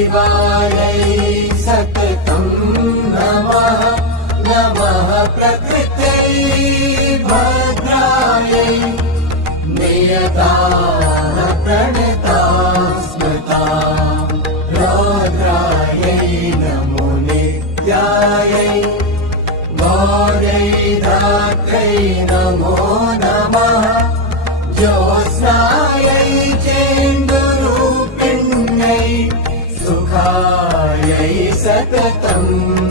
शिवायै सततं नमः नमः प्रकृत्यै भद्रायै नियताः प्रणता स्मृता रौद्रायै नमो नित्यायै गौरै धात्रै नमो नमः ज्योत्स्नायै चेन्दुरूपिण्यै सुखायै सततम्